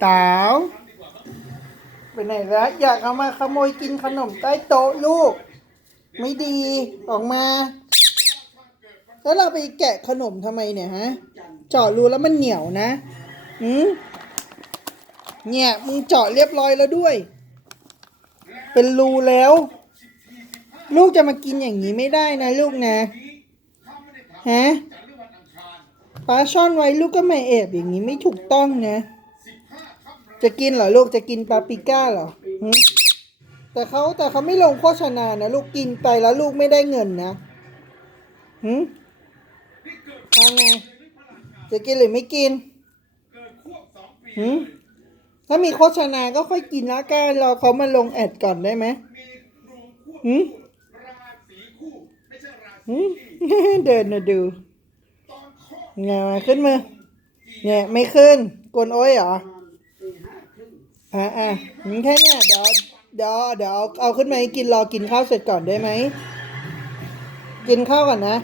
เต๋าไปไหนแล้วอยากเอามาขโมยกินขนมใต้โต๊ะลูก ไม่ดีออกมา แล้วเราไปแกะขนมทำไมเนี่ยฮะเจาะรูแล้วมันเหนียวนะหืมเนี่ยมึงเจาะเรียบร้อยแล้วด้วย เป็นรูแล้ว ลูกจะมากินอย่างนี้ไม่ได้นะลูกนะฮะป้าซ่อนไว้ลูกก็ไม่แอบอย่างนี้ไม่ถูกต้องนะ จะกินเหรอลูกจะกินปาปริก้าเหรอหืมแต่เขาแต่เขาไม่ลงโฆษณานะลูกกินไปแล้วลูกไม่ได้เงินนะหืมเอาไงจะกินหรือไม่กินหืมถ้ามีโฆษณาก็ค่อยกินละกันรอเขามาลงแอดก่อนได้ไหมหืมหืมเดินมาดูไงมาขึ้นมือเนี่ยไม่ขึ้นกวนโอ้ยเหรอ อ่าอ่าแค่เนี้ยเดี๋ยวเดี๋ยวเดี๋ยวเอาเอาขึ้นมาให้กินรอกินข้าวเสร็จก่อนได้ไหม กินข้าวก่อนนะ